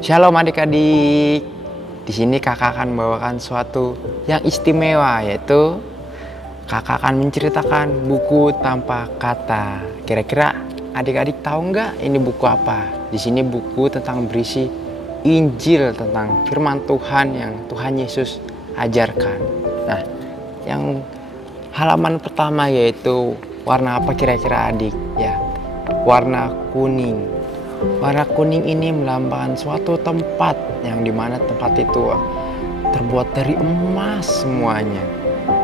Shalom adik-adik. Di sini kakak akan membawakan suatu yang istimewa, yaitu kakak akan menceritakan buku tanpa kata. Kira-kira adik-adik tahu nggak ini buku apa? Di sini buku tentang berisi Injil, tentang firman Tuhan yang Tuhan Yesus ajarkan. Nah, yang halaman pertama yaitu warna apa kira-kira adik? Ya, warna kuning. Warna kuning ini melambangkan suatu tempat yang dimana tempat itu terbuat dari emas semuanya.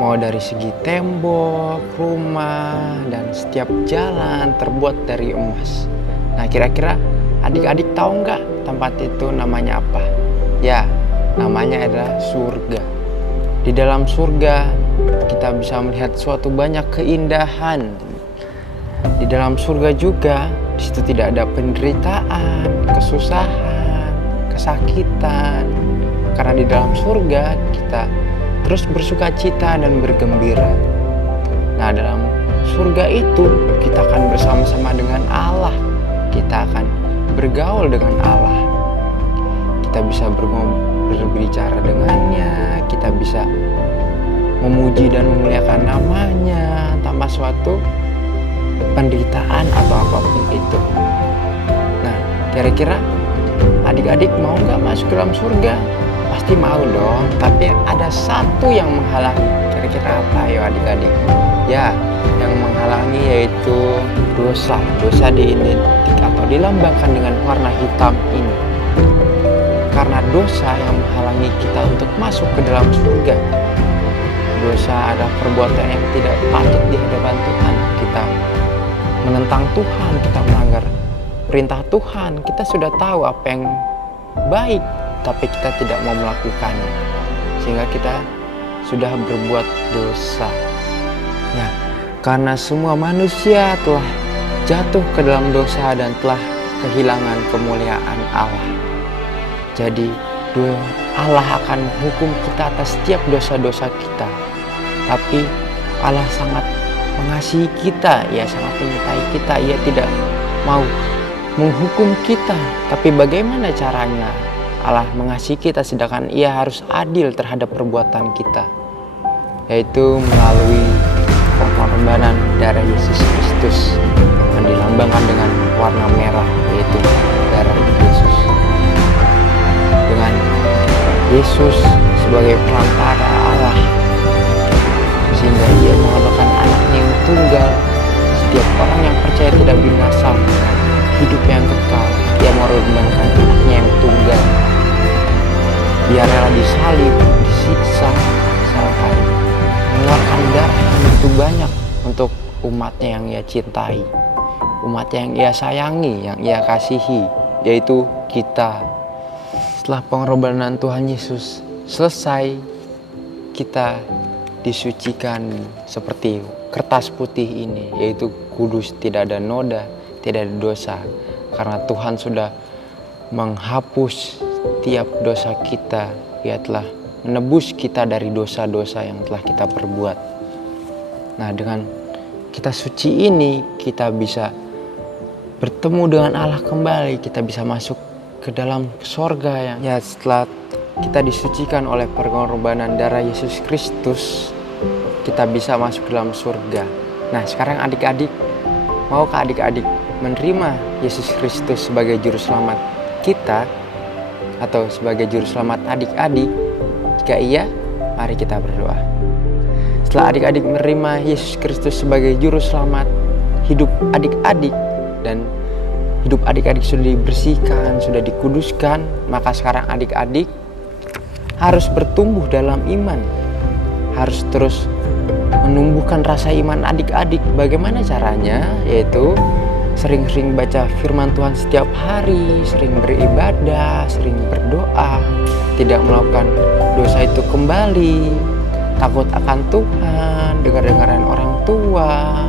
Mau dari segi tembok, rumah, dan setiap jalan terbuat dari emas. Nah, kira-kira adik-adik tahu nggak tempat itu namanya apa? Ya, namanya adalah surga. Di dalam surga kita bisa melihat suatu banyak keindahan. Di dalam surga juga di situ tidak ada penderitaan, kesusahan, kesakitan. Karena di dalam surga kita terus bersuka cita dan bergembira. Nah, dalam surga itu kita akan bersama-sama dengan Allah. Kita akan bergaul dengan Allah. Kita bisa berbicara dengannya. Kita bisa memuji dan memuliakan namanya tanpa suatu penderitaan atau apapun itu. Nah, kira-kira adik-adik mau nggak masuk ke dalam surga? Pasti mau dong, tapi ada satu yang menghalangi. Kira-kira apa ya adik-adik? Ya, yang menghalangi yaitu dosa. Dosa diidentik atau dilambangkan dengan warna hitam ini. Karena dosa yang menghalangi kita untuk masuk ke dalam surga. Dosa adalah perbuatan yang tidak patut di hadapan Tuhan. Kita menentang Tuhan, kita melanggar perintah Tuhan. Kita sudah tahu apa yang baik, tapi kita tidak mau melakukannya, sehingga kita sudah berbuat dosa. Ya, karena semua manusia telah jatuh ke dalam dosa dan telah kehilangan kemuliaan Allah. Jadi Allah akan menghukum kita atas setiap dosa-dosa kita. Tapi Allah sangat mengasihi kita, Ia sangat menyertai kita. Ia tidak mau menghukum kita. Tapi bagaimana caranya Allah mengasihi kita sedangkan Ia harus adil terhadap perbuatan kita? Yaitu melalui pengorbanan darah Yesus Kristus yang dilambangkan dengan warna merah, yaitu darah Yesus. Dengan Yesus sebagai perantara Allah, sehingga Ia mengorbankan anaknya yang tunggal. Setiap orang yang percaya tidak binasa, hidup yang kekal. Ia mengorbankan anaknya yang tunggal. Dia rela disalib, disiksa, sampai mengeluarkan darah yang begitu banyak untuk umatnya yang Ia cintai, umatnya yang Ia sayangi, yang Ia kasihi, yaitu kita. Setelah pengorbanan Tuhan Yesus selesai, kita disucikan seperti kertas putih ini, yaitu kudus, tidak ada noda, tidak ada dosa. Karena Tuhan sudah menghapus tiap dosa kita. Ia telah menebus kita dari dosa-dosa yang telah kita perbuat. Nah, dengan kita suci ini, kita bisa bertemu dengan Allah kembali. Kita bisa masuk ke dalam sorga yang setelah kita disucikan oleh pengorbanan darah Yesus Kristus, kita bisa masuk ke dalam surga. Nah, sekarang adik-adik, maukah adik-adik menerima Yesus Kristus sebagai juru selamat kita atau sebagai juru selamat adik-adik? Jika iya, mari kita berdoa. Setelah adik-adik menerima Yesus Kristus sebagai juru selamat hidup adik-adik dan hidup adik-adik sudah dibersihkan, sudah dikuduskan, maka sekarang adik-adik harus bertumbuh dalam iman. Harus terus menumbuhkan rasa iman adik-adik. Bagaimana caranya? Yaitu sering-sering baca firman Tuhan setiap hari, sering beribadah, sering berdoa, tidak melakukan dosa itu kembali, takut akan Tuhan, dengar-dengaran orang tua.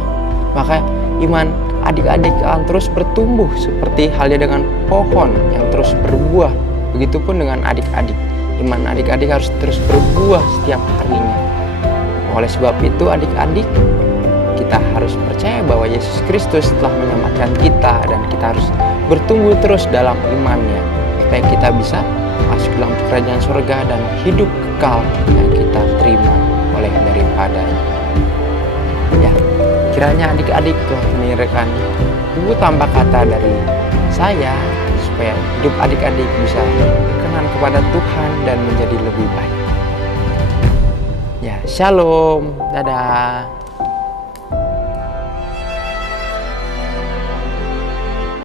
Maka iman adik-adik akan terus bertumbuh seperti halnya dengan pohon yang terus berbuah. Begitupun dengan adik-adik. Iman adik-adik harus terus berbuah setiap harinya. Oleh sebab itu adik-adik, kita harus percaya bahwa Yesus Kristus telah menyelamatkan kita dan kita harus bertumbuh terus dalam imannya. supaya kita bisa masuk dalam kerajaan surga dan hidup kekal yang kita terima oleh daripadanya. Ya, kiranya adik-adik telah mendengarkan buku tambah kata dari saya supaya hidup adik-adik bisa berkenan kepada Tuhan dan menjadi lebih baik. Ya, shalom, dadah.